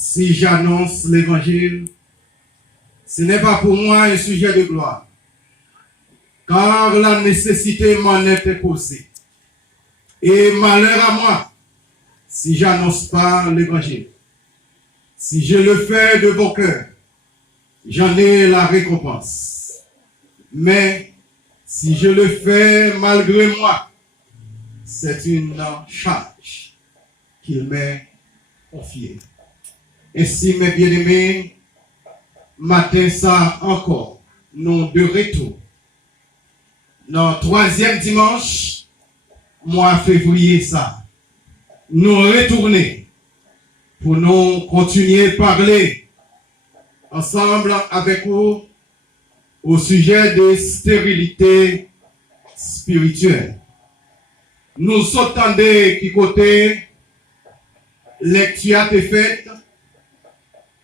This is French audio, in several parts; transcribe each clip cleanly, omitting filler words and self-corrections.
Si j'annonce l'évangile, ce n'est pas pour moi un sujet de gloire, car la nécessité m'en est imposée. Et malheur à moi, si j'annonce pas l'évangile. Si je le fais de bon cœur, j'en ai la récompense. Mais si je le fais malgré moi, c'est une charge qu'il m'est confiée. Ainsi, mes bien-aimés, matin ça encore, nous de retour. Dans le 3e dimanche, mois février ça, nous retourner pour nous continuer à parler ensemble avec vous au sujet de stérilité spirituelle. Nous entendons qui côté lecture a été faite.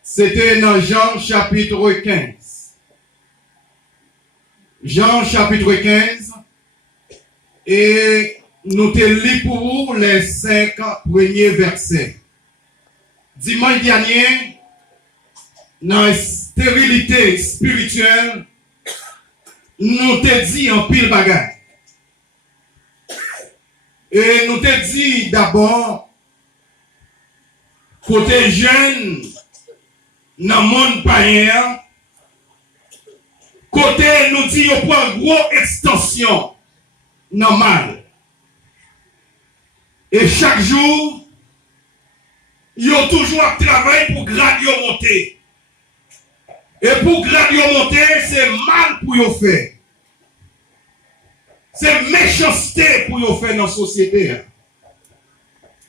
C'était dans Jean chapitre 15. Jean chapitre 15. Et nous te lis pour vous les 5 premiers versets. Dimanche dernier, dans la stérilité spirituelle, nous te dit en pile bagage. Et nous te dit d'abord, côté jeune, dans le monde païen, côté nous dit au point gros extension, normal. Et chaque jour, ils ont toujours travaillé pour graduer monter. Et pour graduer monter, c'est mal pour eux faire. C'est méchanceté pour eux faire dans la société.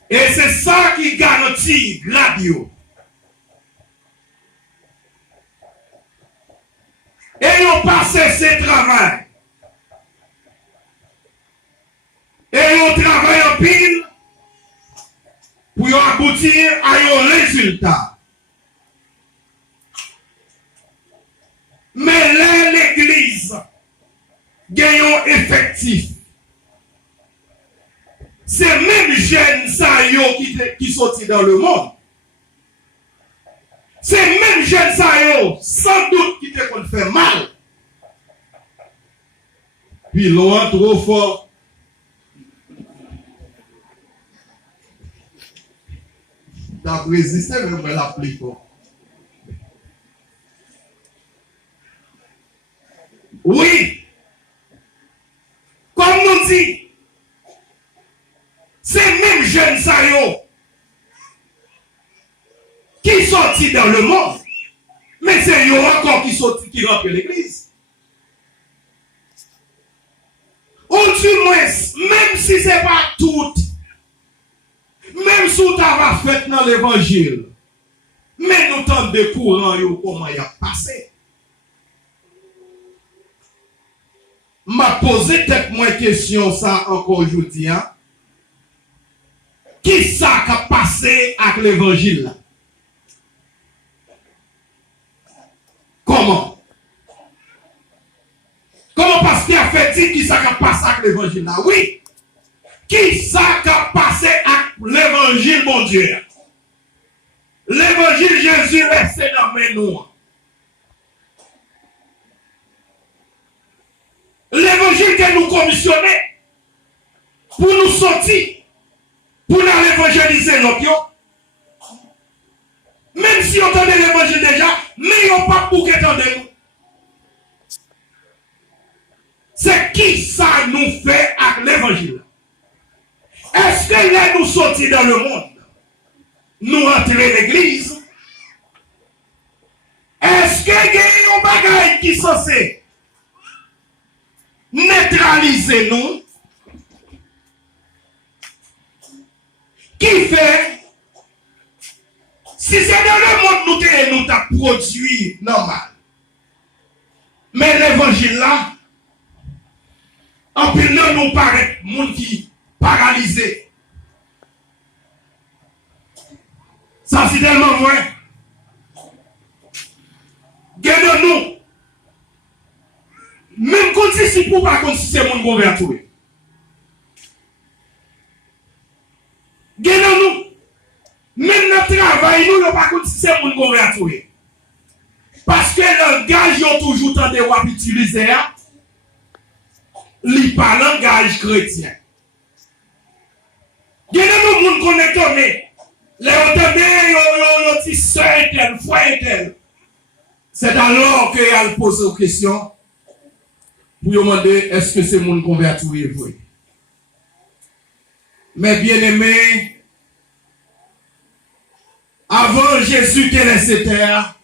Et c'est ça qui garantit graduer. Et ils ont passé ce travail. Et ils ont travaillé en pile pour aboutir à un résultat. Mais là, l'église gagne un effectif. C'est même jeunes ça qui sortent dans le monde. C'est même jeunes ça sans doute qui te fait mal. Puis loin trop fort. T'as résisté, mais on l'a plus fort. Oui. Comme nous dit, c'est même jeunes ça qui sortit dans le monde, mais c'est eux encore qui sortit, qui rentrent l'église. Ou du moins, même si ce n'est pas tout, même si tu as fait dans l'évangile, mais nous t'en de courant comment il a passé. M'a posé tête moi question ça encore aujourd'hui. Hein? Qui ça qui a passé avec l'évangile? Comment? Comment pasteur a fait dire qui ça qui a passé avec l'évangile là? Oui. Qui ça qui a passé avec l'évangile, mon Dieu? L'évangile Jésus reste dans mes nous. L'évangile que nous commissionnons pour nous sortir, pour nous évangéliser l'autre. Même si on entendait l'évangile déjà, mais on pas pour qu'entendre nous. C'est qui ça nous fait avec l'évangile? Est-ce que là nous sortir dans le monde, nous entrer l'église? Est-ce que il y a un bagage qui est censé neutraliser nous, qui fait, si c'est dans le monde nous t'a produit normal, mais l'évangile là, en plus nous paraît monde qui paralysé. Ça c'est tellement vrai. Gagnons-nous. Même quand si pour pas contre si c'est mon gouvernement. Gagnons-nous. Même notre travail travail nous, pas contre si c'est mon converti. Parce que le langage, ils ont toujours tenté à utiliser, il pas langage chrétien. Il y a des gens qui connaissent tombé. Les entendez, ils disent soeur tel, frère tel. C'est alors qu'elle pose une question pour demander est-ce que c'est mon converti ou vrai. Mais bien aimé, avant Jésus qui laissé terre,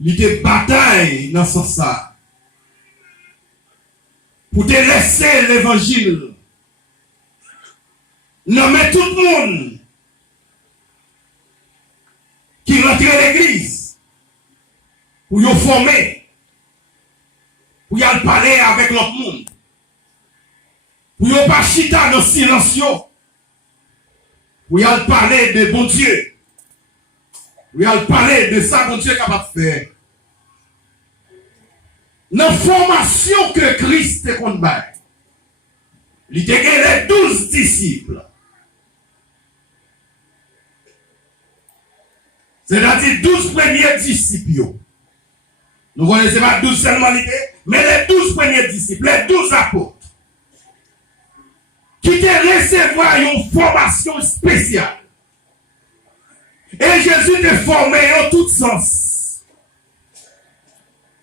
il était bataille dans ce sens. Pour te laisser l'évangile. Nommer tout le monde qui rentre à l'église pour y former, pour y aller parler avec l'autre monde, pour y pas chita dans silencieux, pour y aller parler de bon Dieu, pour y aller parler de ça bon Dieu est capable de faire. Dans la formation que Christ est combat, il a les 12 disciples. C'est-à-dire 12 premiers disciples. Nous ne connaissons pas 12 seulement, mais les 12 premiers disciples, les 12 apôtres, qui te recevoir une formation spéciale. Et Jésus te formé en tout sens,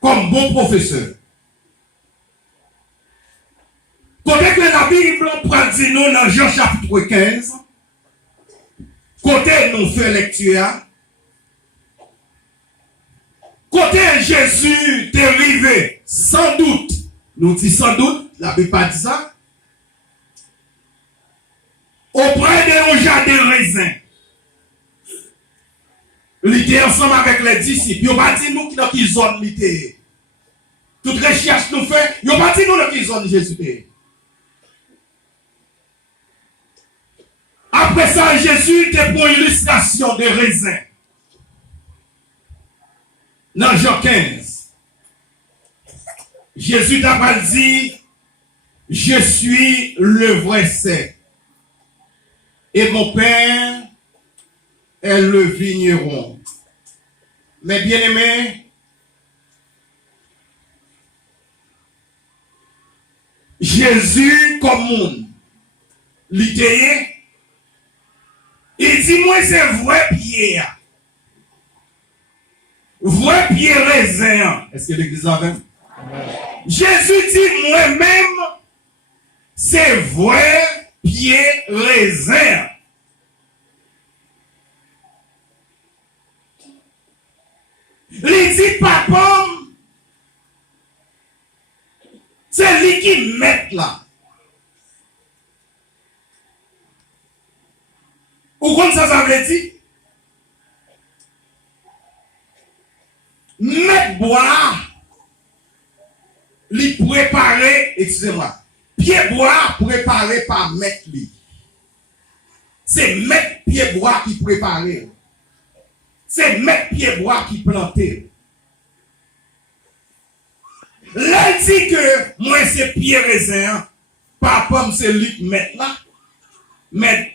comme bon professeur. Côté que la Bible prend dit nous dans Jean chapitre 15, côté nous fait lecture, côté Jésus t'est arrivé, sans doute, nous dit sans doute, la Bible pas dit ça, auprès de jardin de raisin. Il était ensemble avec les disciples. Il n'a pas dit nous dans quelle zone il était. Toute recherche nous fait, il n'a pas dit nous dans quelle zone Jésus était. Après ça, Jésus était pour illustration des raisins. Dans Jean 15, Jésus t'a dit, je suis le vrai cep. Et mon Père est le vigneron. Mais bien aimé, Jésus comme monde, l'idée, il dit moi c'est vrai pierre. Vrai pierre raisin. Est-ce que l'église a avec? Jésus dit moi-même c'est vrai pierre raisin. Il dit papa, c'est lui qui met là. Ou comme ça veut dire? Mettre bois, lui préparer, excusez-moi, pied bois préparé par mettre lui. C'est mettre pied bois qui préparer. C'est mettre pied bois qui planter. Là, il dit que moi c'est pied raisin, papa c'est lui qui met là. Mettre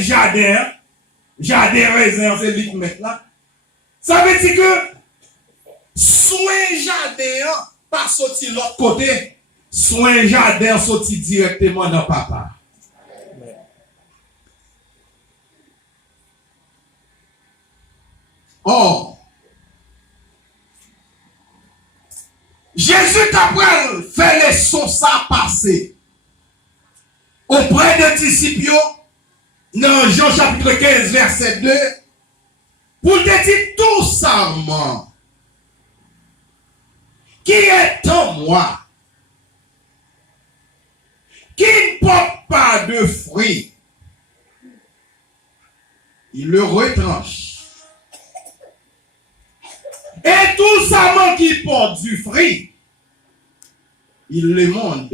jardin raisin, c'est lui qui met là. Ça veut dire que soin jardin, pas sorti de l'autre côté, soin jardin sorti directement dans papa. Or, Jésus t'apprend faire les sons ça passer auprès des disciples dans Jean chapitre 15 verset 2 pour te dire tout simplement qui est en moi qui ne porte pas de fruits, il le retranche. Et tout ça qui porte du fruit, il le monte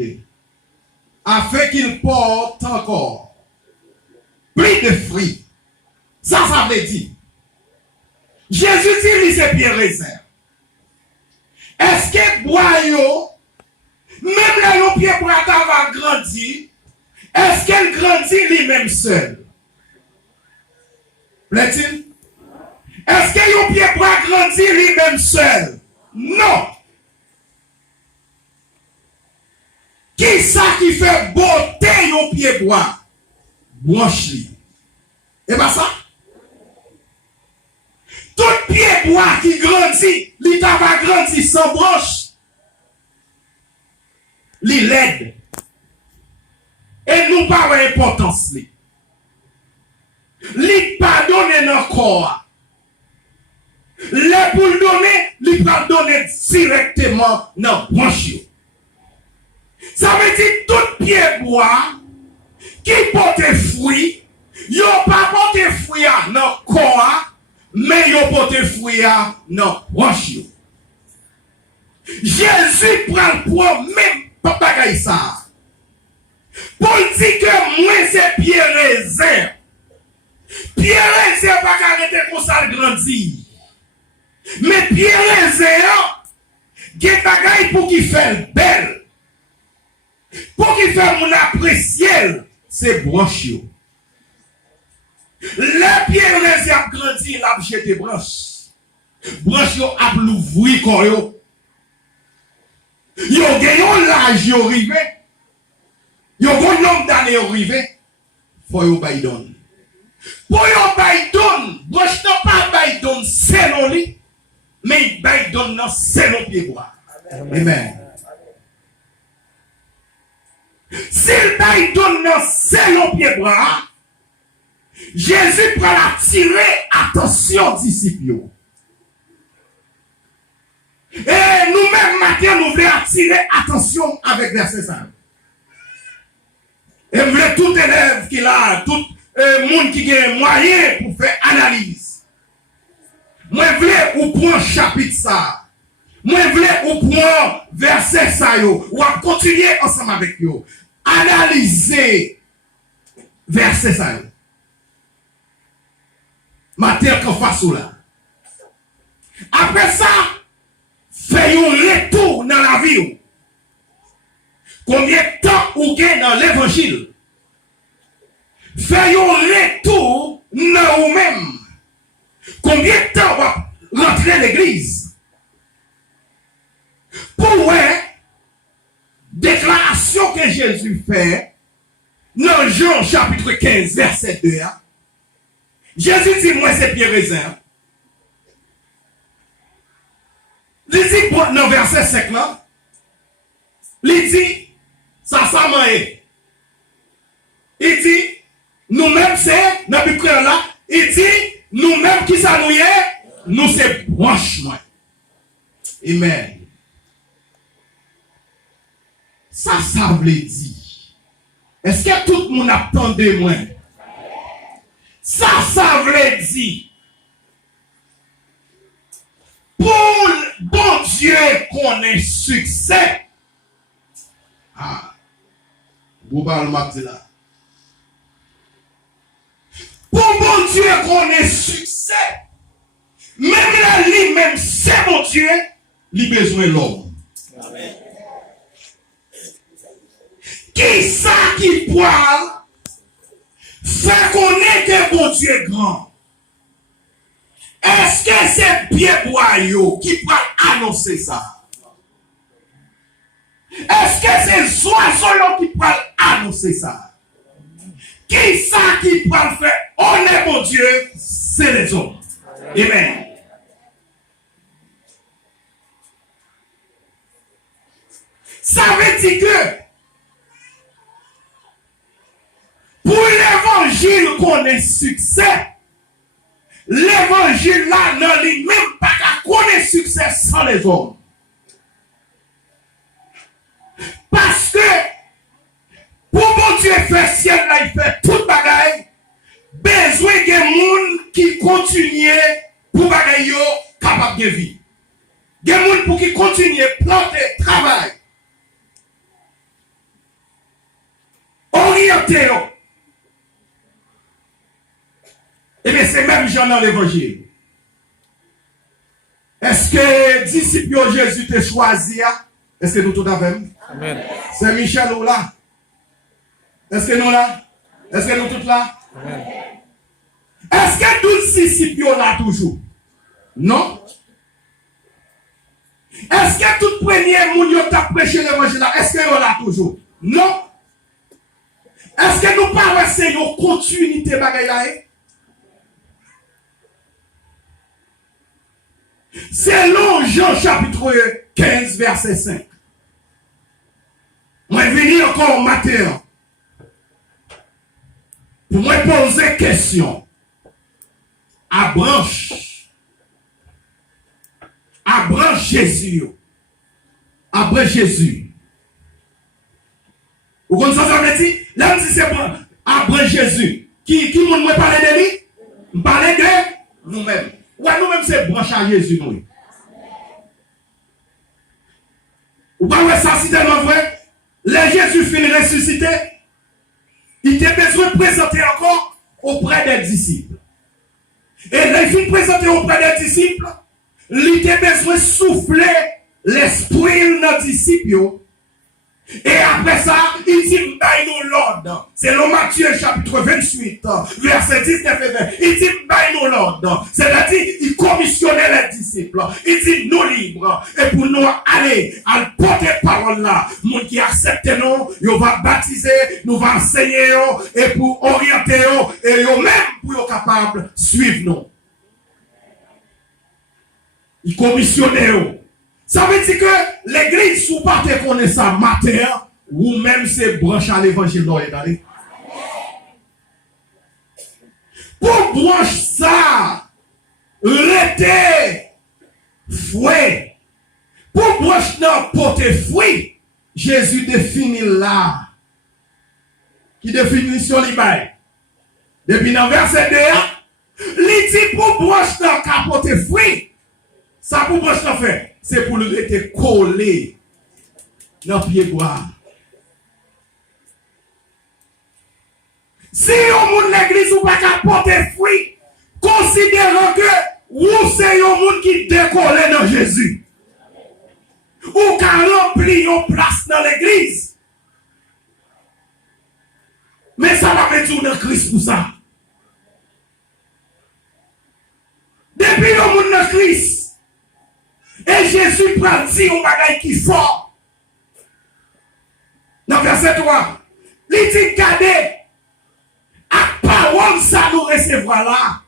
afin qu'il porte encore plus de fruits. Ça veut dire. Jésus dit, c'est bien raisin. Est-ce que boyau, même là, le pied bois va grandir, est-ce qu'elle grandit lui-même seul? Plaît-il? Est-ce que yon pied bois grandit lui-même seul? Non. Qui ça qui fait beauté yon pied bois? Branche li. Et pas ça? Tout pied bois qui grandit, li ta va grandir sans branche. Li l'aide. Et nous pas d'importance li. Li pas donner dans corps. Le pour le donner, li pas donner directement dans branche. Ça veut dire tout pied bois qui porte fruit, yo pas porte fruit dans corps, mais yo porte fruit dans branche. Jésus prend le poids même pas ça. Pour dire que moi c'est pied raisin. Pied raisin pas arrêter pour ça grandir. Mais pied raisin, gen bagay pour qu'il fait belle. Pour qu'il fait mon apprécier, c'est branche. Le pied raisin a grandi, il a jeté branche. Branche a l'ouvri kon yo. Yo gen l'âge yo rive. Yo gon nombre d'années yo rive. Faut yo bay don. Pour yo bay don, branche n'a pas bay don selon li, mais bay don nan selon pied bois. Amen. S'il bay don nan selon pied bois, Jésus prend la tirer attention disciples. Et nous-mêmes matin nous voulons attirer attention avec verset 5. Et vous voulez tout élève qui a, tout monde qui a moyen pour faire analyse. Moi je voulais ou prendre chapitre ça. Moi je voulais ou prendre verset ça yo. Ou à continuer ensemble avec yo. Analyser verset ça yo. Matin qu'on fasse là. Après ça, fait un retour dans la vie. Combien de temps vous gagnez dans l'évangile? Fait un retour dans vous-même. Combien de temps vous rentrer à l'église? Pour déclaration que Jésus fait dans Jean chapitre 15, verset 2. Jésus dit, moi c'est pied raisin. Il dit, dans verset 5 là, il dit, ça est. Il dit, nous-mêmes c'est, dans le Bible là, il dit, nous-mêmes qui ça nous est, nous c'est branchement. Amen. Ça veut dire. Est-ce que tout le monde attend de moi? Ça veut dire. Pour bon Dieu qu'on ait succès. Ah. Vous parlez de là. Pour bon Dieu qu'on ait succès. Même la vie, même c'est bon Dieu, il a besoin de l'homme. Amen. Qui ça qui parle fait connaître que bon Dieu est grand? Est-ce que c'est bien boyau qui peut annoncer ça? Est-ce que c'est oiseaux qui peut annoncer ça? Qui ça qui peut faire honneur bon Dieu? C'est les hommes. Amen. Ça veut dire que pour l'évangile qu'on ait succès, l'évangile là n'a même pas qu'à connaître succès sans les hommes. Parce que pour mon Dieu faire ciel là, il fait toute bagaille, besoin de gens qui continuent pour bagaille capable de vivre. Des gens pour qui continuent planter, travail. Orienter. Et bien c'est même Jean dans l'évangile. Est-ce que disciples de Jésus te choisi? Est-ce que nous tous avons? Amen. C'est Michel ou là? Est-ce que nous là? Est-ce que nous tous là? Amen. Est-ce que 12 disciples sont là toujours? Non. Est-ce que tout premier monde qui a prêché l'évangile là, est-ce qu'ils sont là toujours? Non. Est-ce que nous parlons c'est une continuité bagaille là? Selon Jean chapitre 15 verset 5. Moi je vais encore matin pour me poser question à branche Jésus. À branche Jésus. Vous comprenez ça veut dire? Là on dit c'est à branche Jésus. Qui me parle de lui? Me parle de nous-mêmes. Ouais, nous-mêmes c'est branche à Jésus nous. Vous voyez ça c'est tellement vrai? Le Jésus finit ressuscité. Il était besoin de présenter encore auprès des disciples. Et là, il finit présenter auprès des disciples. Il était besoin de souffler l'esprit dans les disciples. Et après ça, il dit, nous l'ordre. C'est le Matthieu chapitre 28, verset 19 et 20. Il dit, nous l'ordre. C'est-à-dire, il commissionnait les disciples. Il dit, nous libres. Et pour nous aller, à porter parole là, nous qui acceptent nous, nous va baptiser, nous va enseigner, et pour orienter, et même pour être capable de suivre nous. Il commissionnait. Ça veut dire que l'église, si vous ne connaissez pas matin, ou même c'est branche à l'évangile. Pour branche ça, l'été, fouet. Pour branche non porter fruit, Jésus définit là. Qui définit sur l'image. Depuis dans verset 2, il dit pour branche non porter fruit. Ça pour branche non fait. C'est pour le rester collé dans le pied droit. Si on moun l'église ou pas qu'à porter fruit, considérons que vous c'est un monde qui décolle dans Jésus. Ou qu'à remplir une place dans l'église. Mais ça va mettre dans Christ pour ça. Depuis le monde dans Christ, et Jésus prend dit un bagage qui fort. Dans verset 3, il dit gardez, à parole ça nous recevoir là.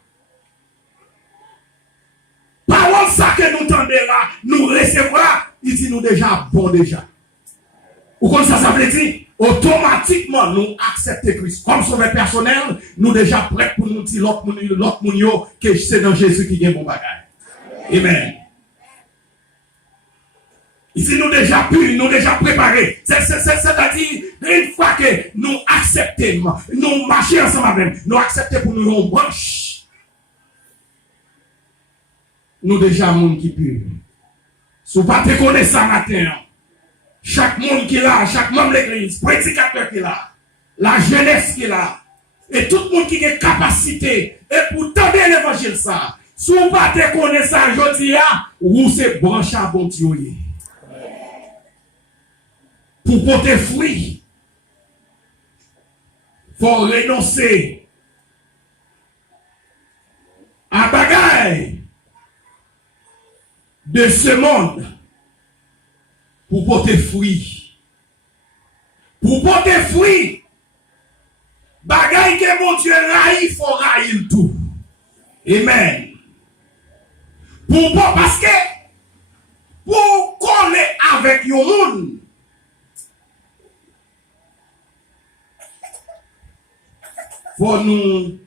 Parole ça que nous tendons là, nous recevoir, il dit nous déjà bon déjà. Ou comme ça veut dire, automatiquement nous accepter Christ. Comme sauveur personnel, nous déjà prêts pour nous dire l'autre monde que c'est dans Jésus qui gagne bon bagage. Amen. Ici, nous déjà purs, nous déjà préparés. C'est-à-dire, une fois que nous acceptons, nous marchons ensemble avec nous acceptons pour nous une branche. Nous déjà, monde qui pur. Si vous ne pas te connaître ça matin, chaque monde qui est là, chaque membre de l'église, prédicateur qui est là, la jeunesse qui est là, et tout le monde qui a capacité, et pour tendre l'évangile ça, si vous ne pas te connaître ça, je dis, vous c'est branche à bon Dieu. Pour porter fruit, il faut renoncer à bagaille de ce monde pour porter fruit. Pour porter fruit, bagaille que mon Dieu raille, il faut railler tout. Amen. Parce que pour coller avec le monde, faut nous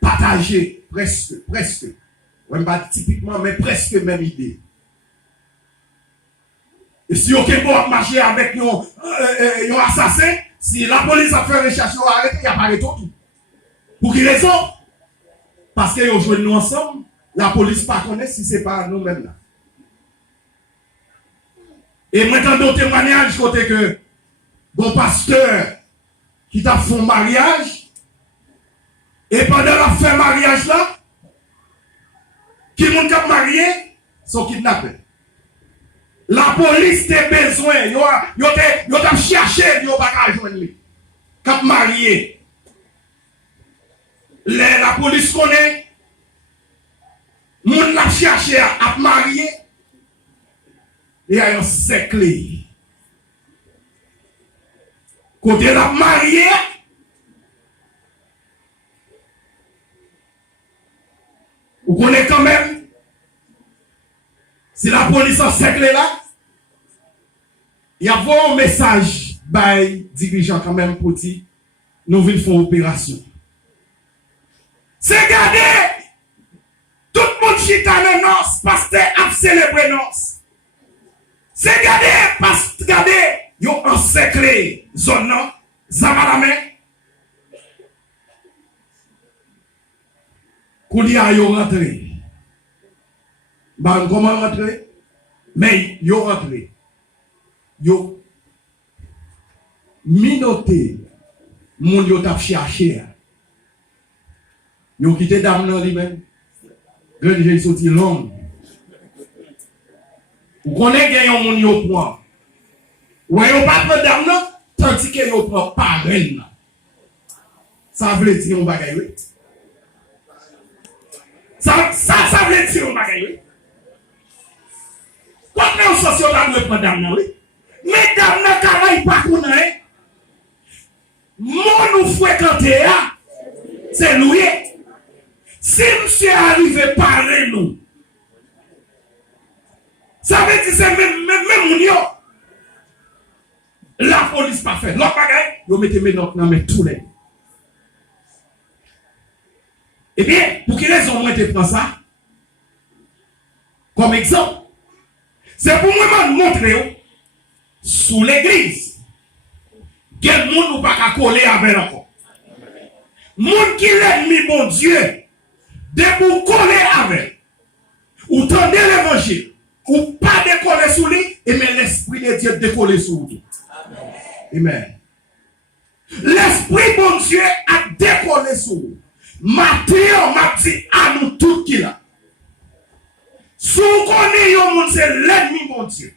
partager presque, ouais, pas typiquement, mais presque même idée. Et si aucun bon marcher avec un assassin, si la police a fait recherche, on arrête, il n'y a pas de tout. Pour quelle raison? Parce qu'ils ont joué nous ensemble, la police ne connaît pas si ce n'est pas nous-mêmes là. Et maintenant, dans le témoignage, côté que bon pasteur qui t'a fait un mariage, et pendant la fin mariage là, qui moun kap marié, sont kidnappés. La police a besoin, yo t'a cherché, yo pas joindre lui. Kap marié. La police connaît, moun l'a cherché à marier, et a un siècle. Côté la marié, vous connaissez quand même, si la police en siècle là, il y a un message by dirigeant quand même pour dire, nous venons faire opération. C'est garder tout le monde chita dans nos, pasteur a célébré nos. C'est garder, parce que garder, yo encerclé zone non, zamalame. Koulia yo rentré. Bah comment rentrer? Mais yo rentré. Yo minoté moun yo tap cherché. Yo quitté dame nan li même. Grand j'ai sorti long. Ou connaît gen yon moun yo point. Ou yon pas prendre dame nan, tandis que yo prend parrain. Ça veut dire on bagay oui. Ça veut dire on bagay oui. Quand on s'en sort dans le prendre dame nan oui. Mais dame nan travail pas connaît. Mon nous fréquenter c'est loué. Si monsieur arrive par nous, ça veut dire que c'est même mon la police pas fait. L'autre bagaille, vous mettez mes notes dans tous les. Eh bien, pour quelle raison moi je prends ça comme exemple? C'est pour moi montrer sous l'église quel monde ou pas coller avec encore. Monde qui l'ennemi bon Dieu. De pour coller avec, ou tendez l'évangile, ou pas décoller sous lui, et mais l'esprit de Dieu décoller sous lui. Amen. L'esprit bon Dieu a décollé sous lui. Matthieu m'a dit à nous tous qui là. Si vous connaissez un monde, c'est l'ennemi bon Dieu.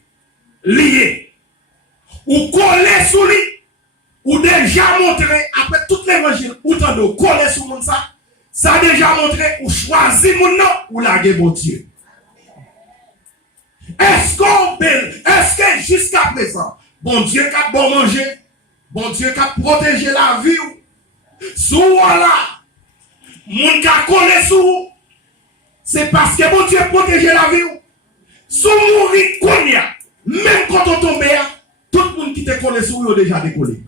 Lié. Ou coller sous lui, ou déjà montré, après tout l'évangile, ou tendez coller sous monde ça. Ça a déjà montré ou choisi mon nom ou laguer mon Dieu. Est-ce que jusqu'à présent, bon Dieu qui a bon manger, bon Dieu qui a protégé la vie, sous voilà, mon qui a collé sous, c'est parce que bon Dieu a protégé la vie. Sous mourir, konya, même quand on tombe, tout le monde qui te collé sous, il a déjà décollé.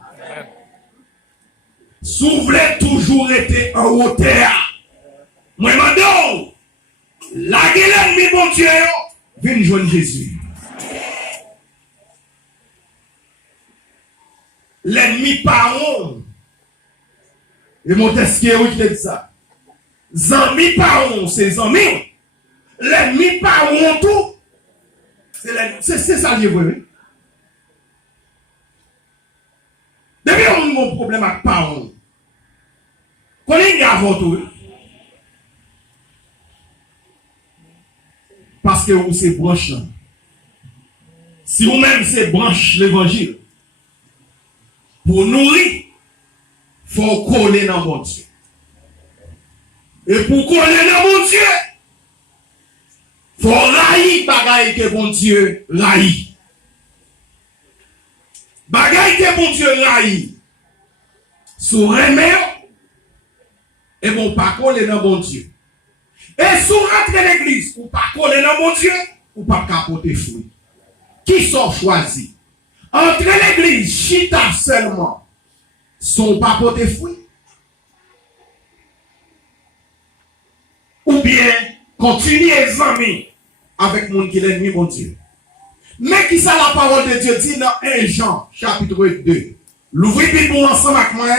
Souvlez toujours été en hauteur. Moi, mando, la l'ennemi, mon Dieu, viens joindre Jésus. L'ennemi parole. Et Montesquieu, oui, qui dit ça. Zami parole, c'est zami. L'ennemi parole, tout. C'est ça, je veux. Depuis on a un problème avec parole. Quand il y a avant tout, parce que vous c'est branche là. Si vous-même c'est branche l'évangile, pour nourrir, il faut coller dans mon Dieu. Et pour coller dans mon Dieu, il faut railler bagaille que mon Dieu raille. Bagaille que mon Dieu raille. Sous remède, et bon pas coller dans mon Dieu. Et sous rentrer l'église, ou pas coller dans mon Dieu, ou pas capoter fruit. Qui sont choisis? Entre l'église, chita seulement, sont pas porter fruit. Ou bien, continuer à examiner avec mon qui l'ennemi, mon Dieu. Mais qui ça la parole de Dieu dit dans 1 Jean, chapitre 2. L'ouvrez Bible pour ensemble avec moi.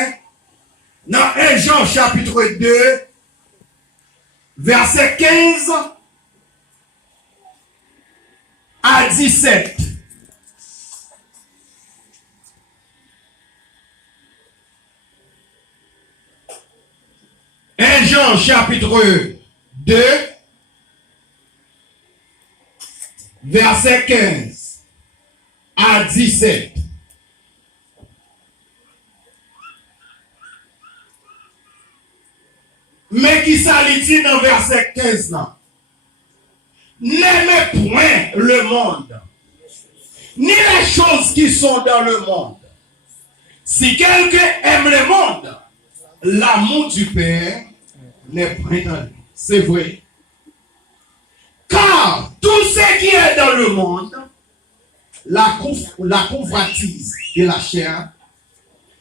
Dans 1 Jean, chapitre 2, verset 15 à 17. Jean, chapitre 2, verset 15 à 17. Mais qui ça lui dit dans verset 15 là? N'aimez point le monde, ni les choses qui sont dans le monde. Si quelqu'un aime le monde, l'amour du Père n'est point en lui. C'est vrai. Car tout ce qui est dans le monde, la convoitise de la chair,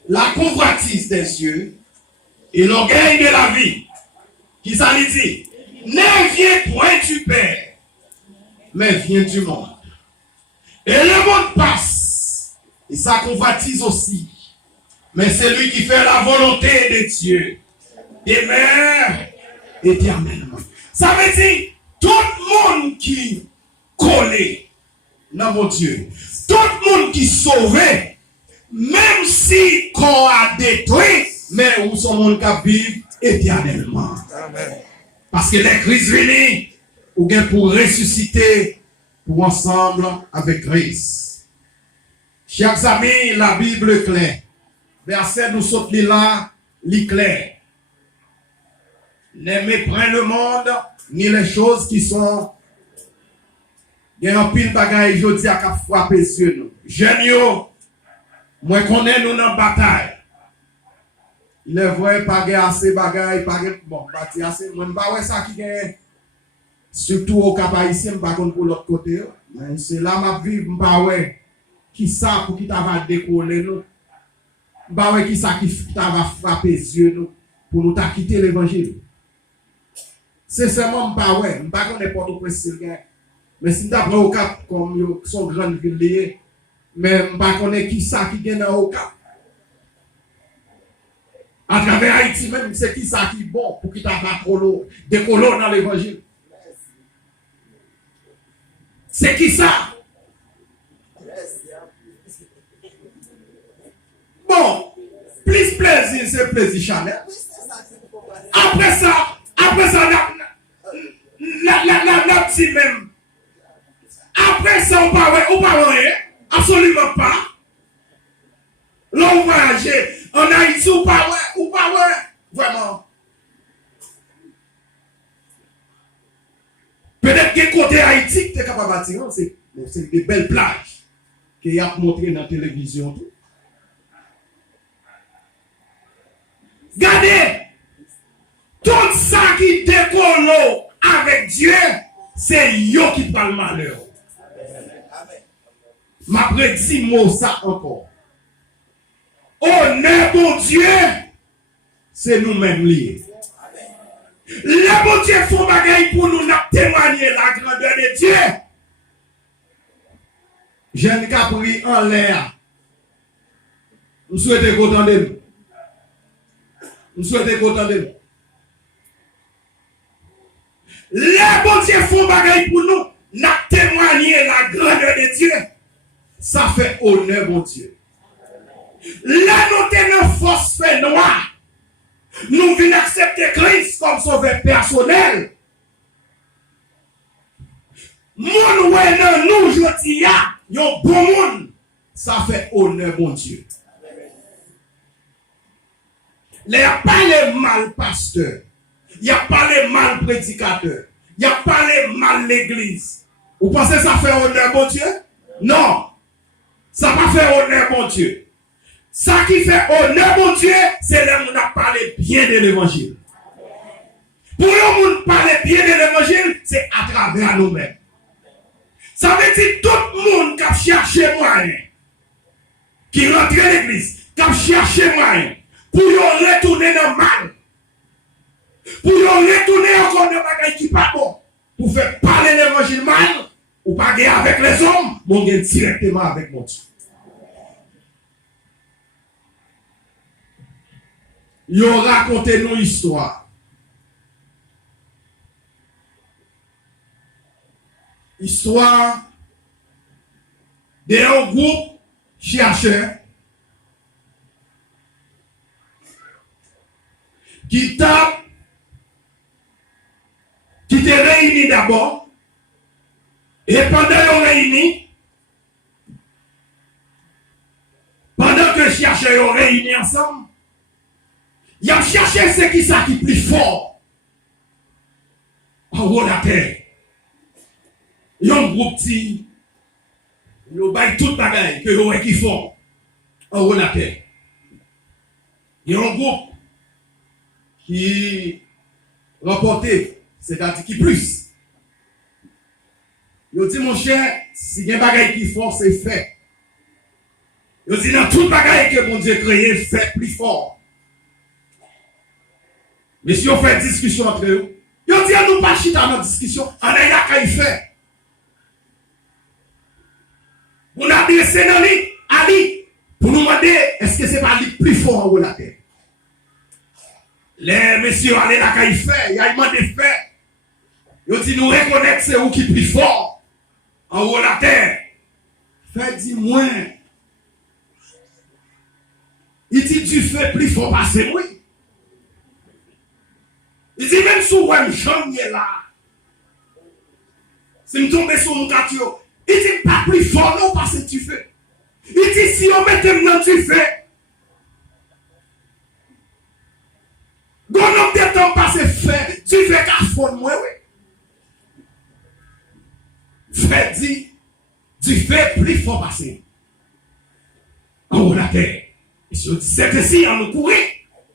la convoitise des yeux et l'orgueil de la vie, qui ça lui dit, ne vient point du Père, mais vient du monde. Et le monde passe, et ça convoitise aussi. Mais c'est lui qui fait la volonté de Dieu, demeure éternellement. Ça veut dire, tout le monde qui collé dans mon Dieu, tout le monde qui sauvé, même si qu'on a détruit, mais où son monde qui vit éternellement. Amen. Parce que les Christ venus, ou bien pour ressusciter, pour ensemble avec Christ. Chers amis, la Bible est claire. Verset nous saute là, clair. N'aimez point le monde, ni les choses qui sont. Il y a un pile bagaille, je dis à qu'à frapper sur nous. Jeunes, moi connais nous dans la bataille. Il est vrai, pas assez bagaille, pas bon, pas assez. Moi, pas ça qui est. Surtout au cap haïtien, par contre pour l'autre côté. Mais c'est là ma vie, pas ouais. Qui ça pour qui t'a décoller nous. Bah ouais, qui ça qui t'a frappé les yeux nous pour nous t'a quitté l'évangile. C'est seulement pas ouais, pas qu'on n'importe où mais si t'as pris au cap comme son grande ville, mais pas qu'on est qui ça qui gagne au cap. À travers Haïti même, c'est qui ça qui est bon pour qui t'a décoller dans l'évangile. C'est qui ça? Bon, plus plaisir, c'est plaisir Chanel. Après ça, la petite même. Après ça, on parle rien, absolument pas. L'on voyage en Haïti, ou pas vraiment. Peut-être que côté Haïti, tu es capable de bâtir, c'est des belles plages qu'il a montré dans la télévision. Regardez, tout ça qui décolle avec Dieu, c'est yo qui parle malheur. Ma prédit mot ça encore. Honneur bon Dieu, c'est nous-mêmes liés. Le bon Dieu font bagaille pour nous témoigner la grandeur de Dieu. Jeune Capri en l'air. Nous souhaitons qu'autant de nous. Nous souhaitons qu'autant de nous. Les bon Dieu font bagaille pour nous témoigner la grandeur de Dieu. Ça fait honneur bon Dieu. Là nous tenons force fait noire. Nous venons accepter Christ comme sauveur personnel. Moun wè nan nous jodi ya, yon bon monde, ça fait honneur bon Dieu. Il n'y a pas les mal pasteur, il n'y a pas les mal prédicateur, il n'y a pas les mal l'église. Vous pensez que ça fait honneur bon Dieu? Non, ça ne fait pas honneur bon Dieu. Ça qui fait honneur bon Dieu, c'est là où on a parlé bien de l'évangile. Pour nous parler bien de l'évangile, c'est à travers nous-mêmes. Ça veut dire tout le monde qui a cherché moyen, qui rentre à l'église, qui a cherché moyen, pour retourner dans le mal, pour retourner encore dans le bagage qui n'est pas bon, pour faire parler l'évangile mal, ou pas avec les hommes, mais directement avec mon Dieu. Ils ont raconté nos histoires. Histoire d'un groupe chercheur qui te réunit d'abord et pendant qu'ils réunis, pendant que les chercheurs ont réuni ensemble, ils ont cherché ce qui est plus fort en haut de la terre. Il y a un groupe qui baille tout bagaille que vous qui font en haut de la terre. Il y a un groupe qui remporté, c'est-à-dire qui plus. Il dit mon cher, si il y a un bagaille qui font, c'est fait. Il dit dans tout bagaille que mon Dieu créé, fait plus fort. Mais si on fait discussion entre eux, ils dit à nous pas chita dans discussion, on a la qu'il fait. On a blessé dans lui, Ali, pour nous demander, est-ce que c'est pas lui plus fort en haut de la terre? Les messieurs allaient là qu'il fait, il y a demandé fait. Ils dit nous reconnaître c'est où qui plus fort en haut de la terre. Fait dit moins. Il dit tu fais plus fort passer moi. Il dit même si moi j'en est là. Si me tombe sur mon catio, il dit pas plus fort non parce que tu fais. Il dit si on met maintenant tu fais. Bon nombre de temps passé fait, tu fais qu'à fond moi oui. Fait dit tu fais plus fort passer. En haut de la terre. C'est ainsi, on nous courir.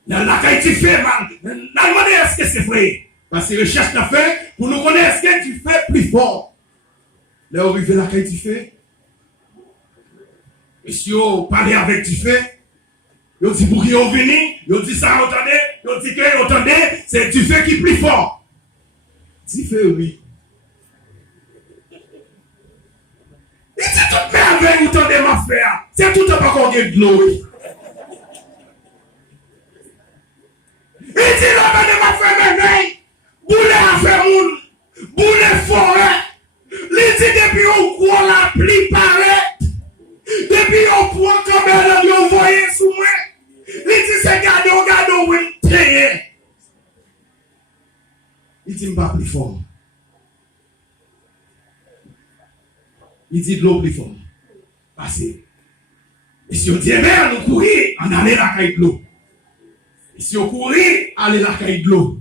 Dans la caille, tu fais mal. Dans le monde, est-ce que c'est vrai? Parce que recherche l'a fait pour nous connaître ce que tu fais plus fort. Là, on arrive la caille, tu fais. Monsieur, parler avec tu fais. Il dit pour qui on venu, il dit ça, entendez, il dit que, entendez, c'est tu fais qui plus fort. Tu fais oui. Il dit toute merveille, vous tendez ma frère. C'est tout un pas qu'on gagne de l'eau. Il dit là, de ma frère merveille, boule à faire moun, boule forêt. Il dit depuis on croit la pluie paraît, depuis on croit comme elle a envoyé sous moi. Il dit c'est gado, oui, t'es. Il dit pas plus fort. Il dit de l'eau plus fort. Passez. Et si on dit, eh bien, nous courir, on allait la caille de l'eau. Et si on courir, allez la caille de l'eau.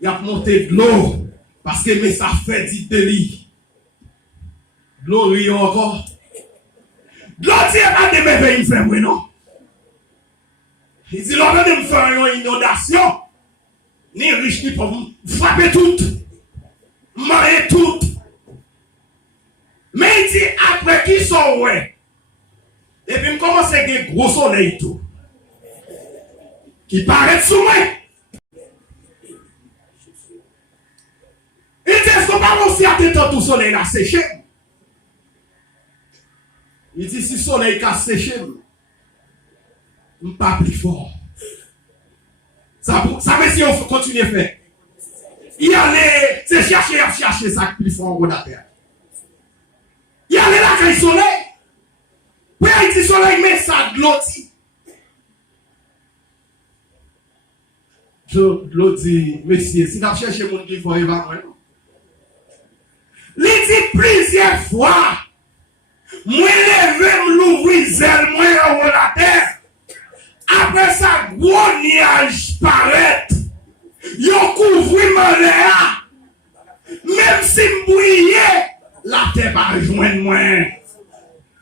Il y a monté de l'eau. Parce que mais ça fait dit de lui. De l'eau rit encore. De l'eau dit, pas de merveilles, il fait, non. Il dit, l'on de me faire une inondation. Ni riche, ni pauvre. Frapper toutes. Marier toutes. Mais il dit, après qui sont ouais. Et puis, il commence à avoir gros soleil tout. Qui paraît sous moi. Il dit, est-ce qu'on va aussi attendre tout soleil là séché? Il dit, si le soleil a séché, je ne pas plus fort. Ça veut dire si on continue à faire. Il allait, c'est chercher ça plus fort au la terre. Il allait là quand il soleil. Puis il dit soleil, mais ça de l'eau. Je l'ai dit, monsieur, si tu as cherché mon qui faut évacuer. Il dit plusieurs fois, moi lever l'ouvrir zèle, moi en la terre. Après ça, gros nuage paraît. Yo couvre l'air. Même si m'bouillé, la terre va rejoindre moi.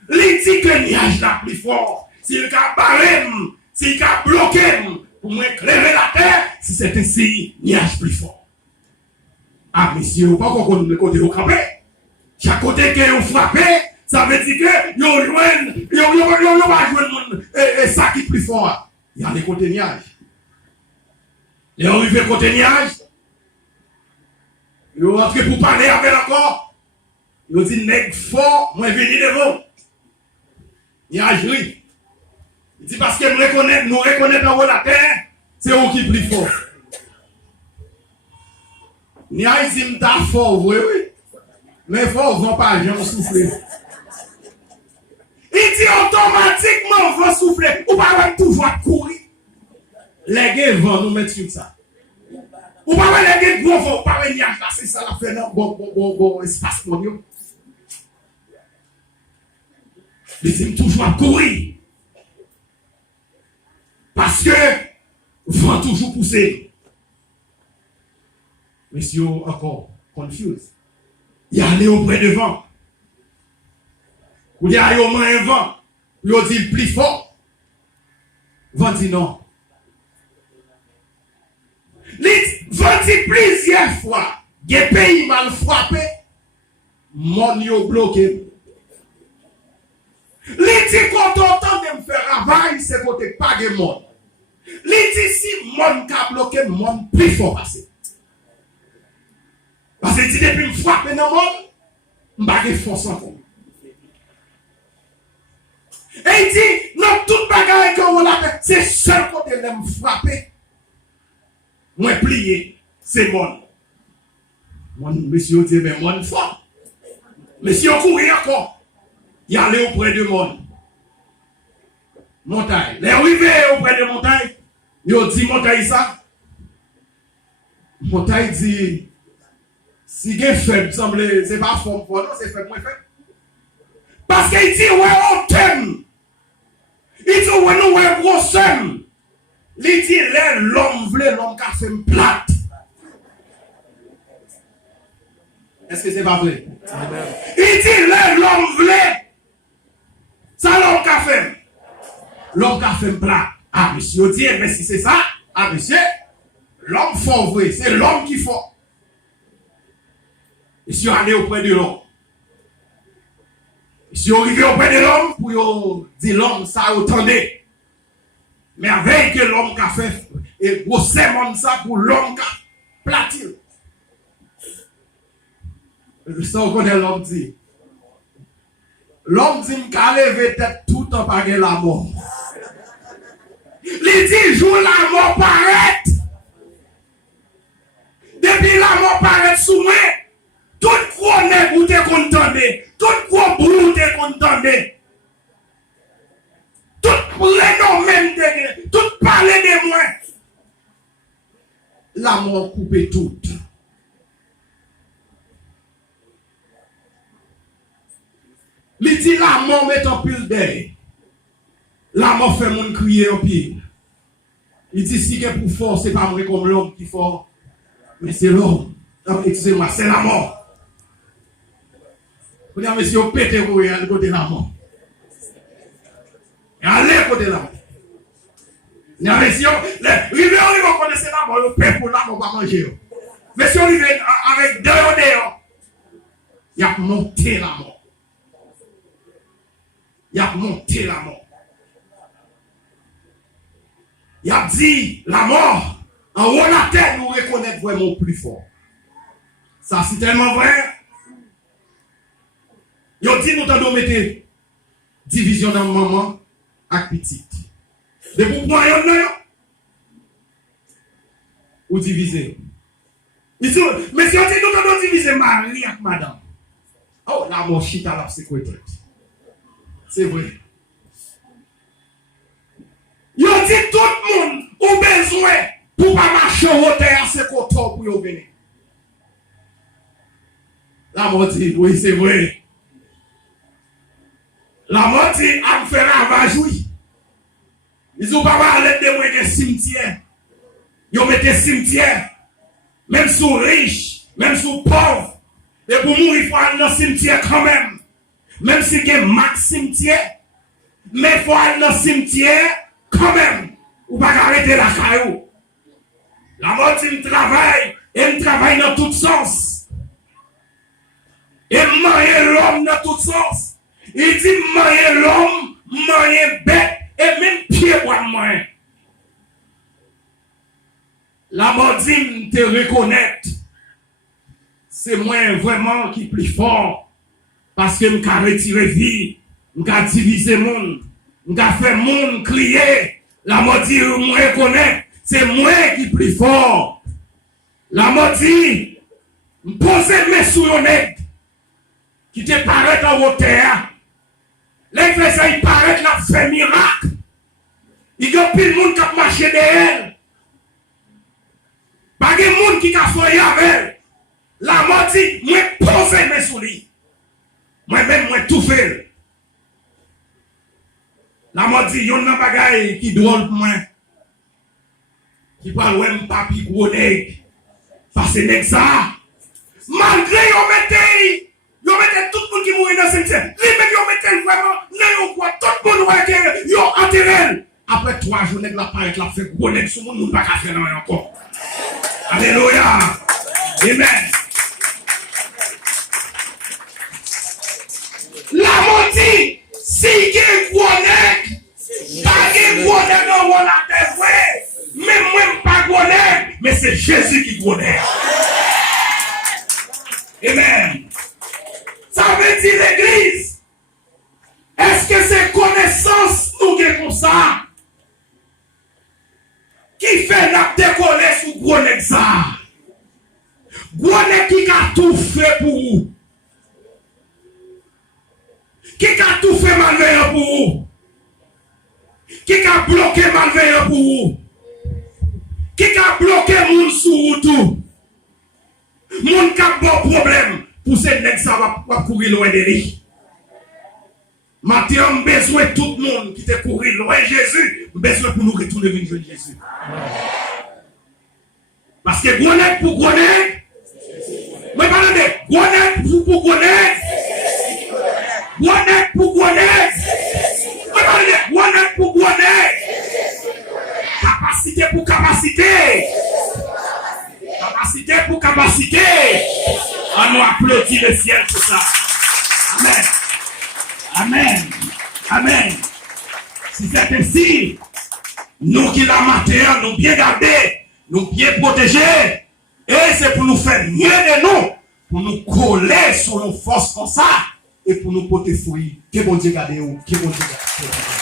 Il dit que le nuage là plus fort. S'il a barré, s'il a bloqué, pour m'éclairer la terre, si c'est ainsi, nuage plus fort. Ah, monsieur, vous pas qu'on le côté au campé. Chaque côté que vous frappez, ça veut dire que vous va joindre ça qui est plus fort. Il y a des côtés nuages. Et on arrive côté nuage. Vous rentrez pour parler avec encore. Vous dites, nègre fort, moi venez devant. Nuage, oui. Il dit parce que nous reconnaissons dans la terre, c'est eux qui est plus fort. Nuage dit, m'ta fort, oui. Mais fort, vont pas, j'en souffler. Il dit automatiquement, on va souffler. Ou pas toujours courir. Les gars vont nous mettre sur ça. Ou pas les gars vont pas venir c'est ça la fait non bon espace pour nous. Les aime toujours à courir. Parce que vont toujours pousser. Monsieur encore confused. Il allait auprès de vent. Ou il y a un vent. Il dit plus fort. Vent dit non. Vent dit plusieurs fois. Des pays mal frappé. Mon yo bloqué. Il dit quand on entend de me faire travail, c'est côté pas de monde. Il dit si mon ka bloqué, mon plus fort passer. Parce que si depuis me frapper dans le monde, je ne vais pas force encore. Et il dit, non, toute bagarre qu'on a fait, c'est seul côté de me frapper. Moi, plier, c'est mon. Mon monsieur dit, mais mon fort. Monsieur courir encore. Il allait auprès de mon. Montagne. Les arrivés auprès de montagne. Il dit, montagne ça. Montagne dit, si il est faible, semble, c'est pas fort pour non, c'est faible, moins faible. Parce qu'il dit, ouais, on t'aime. Il dit, ouais, nous, ouais, gros somme. Il dit, l'homme voulait, l'homme qui a fait une plate. Est-ce que c'est pas vrai? Amen. Il dit, l'homme voulait. Ça, l'homme qui a fait. L'homme qui a fait une plate. Ah, monsieur, dit, mais si c'est ça, ah, monsieur, l'homme fort, vrai, c'est l'homme qui fort. Et si on allait auprès de l'homme. Et si on arrivait auprès de l'homme, pour dire l'homme, ça attendait. Mais avec que l'homme qui a fait, et pour serment ça, pour l'homme qui a platil. Ça, on connaît l'homme dit. L'homme dit qu'il a levé tête tout en pagant la mort. Il dit, jour la mort paraît. Depuis la mort paraît sous moi. Tout gros nègre ou t'es content. Tout gros boulot t'es content. Tout prénom même de tout parler de moi. La mort coupe tout. Il dit la mort met en pile d'air. La mort fait mon crier en pile. Il dit si c'est pour fort, c'est pas moi comme l'homme qui fort. Mais c'est l'homme. Excusez-moi, c'est la mort. Vous dites, monsieur, pétez-vous et allez côté de la mort. Et allez côté de la mort. Monsieur, rivière, vous connaissez la mort, le pain pour la mort, pas manger. Monsieur, avec deux dehors, il a monté la mort. Il a monté la mort. Il a dit, la mort, en haut de la tête, nous reconnaître vraiment plus fort. Ça, c'est tellement vrai. Il a dit, nous t'en mettre division dans maman avec petite. De vous prendre un ou diviser. Il dit, mais si on dit, nous t'en diviser Marie avec madame. Oh, la mort chita la sécurité. C'est vrai. Il a dit, tout le monde a besoin pour pas marcher au terre, c'est qu'on pour y venir. La mort dit, oui, c'est vrai. La mort dit, à me faire ravage, oui. Ils ont pas parlé de moi des cimetières. Ils ont mis des cimetières. Même sous riches, même sous pauvres. Et pour mourir, il faut aller dans le cimetière quand même. Même si il y a un max cimetière. Mais il faut aller dans le cimetière quand même. Ou pas arrêter la caillou. La mort dit, me travaille. Et me travaille dans tout sens. Et manger l'homme dans tout sens. Il dit, manger l'homme, manger bête. Et même pied pour moi. La mort dit, te reconnaître. C'est moi vraiment qui est plus fort. Parce que je peux retirer vie. Je peux diviser le monde. Je peux faire le monde crier. La mort dit, moi reconnaître. C'est moi qui est plus fort. La mort dit, je pose mes sous le nez. Qui te paraît en hauteur. Les faisans, ils paraissent là, fait miracle. Il y a plus de monde qui a marché derrière. Pas de monde qui a fait avec elle. La mort dit, moi pose mes souliers. Moi-même, moi tout fait. La mort dit, il y a un bagage qui drôle pour moi. Qui parle de papier gros nègre. Parce que c'est ça. Malgré yo mettez tout le monde qui mourit dans le cimetière. Lui-même, yo mettez vraiment, là, quoi, tout le monde voit que yo enterré. Après 3 jours, la paraît la fait gros nèg sur le monde, pas qu'à faire encore. Alléluia. Amen. La montie, si il y a un gros nèg, pas un gros nèg dans la terre, même moi, pas gros nèg, mais c'est Jésus qui gros nèg. Amen. Ça veut dire l'église. Est-ce que c'est connaissance nous qui comme ça qui fait la décoller sous gros nèg ça? Gros nèg qui a tout fait pour vous. Qui a tout fait malveillant pour vous. Qui a bloqué malveillant pour vous. Qui a bloqué moun sous tout. Moun qui a bon problème. Pour ces nègres, ça va courir loin de lui. Maintenant, on a besoin de tout le monde qui te courir loin de Jésus. On a besoin pour nous retourner vers Jésus. Parce que gros nègre pour gros nègre. Mais pas de gros nègre pour gros nègre. Gros nègre pour gros nègre. Mais pas de gros nègre pour gros nègre. Capacité pour capacité. Capacité pour capacité. On nous applaudit le ciel pour ça. Amen. Amen. Amen. Si c'est ainsi, nous qui la matière, nous bien garder, nous bien protéger, et c'est pour nous faire mieux de nous, pour nous coller sur nos forces comme ça, et pour nous porter fruit. Que bon Dieu garde, que bon Dieu garde.